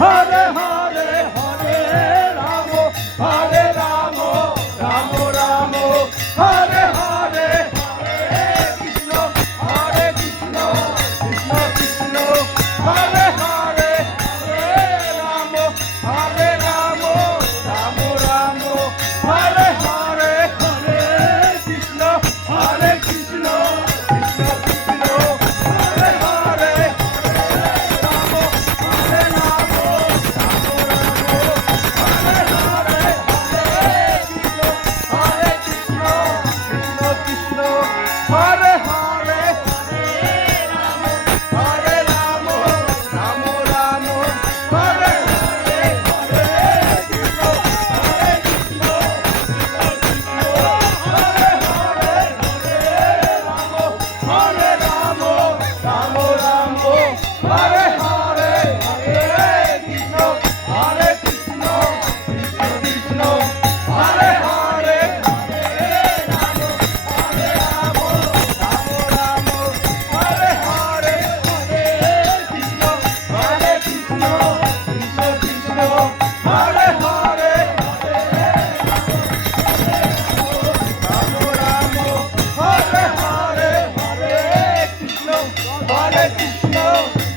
Hare Hare Hare Hare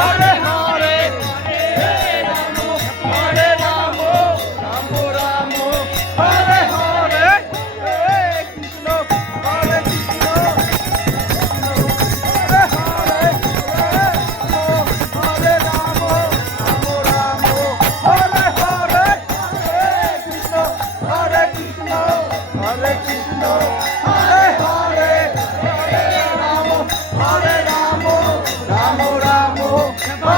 Hooray! 开饭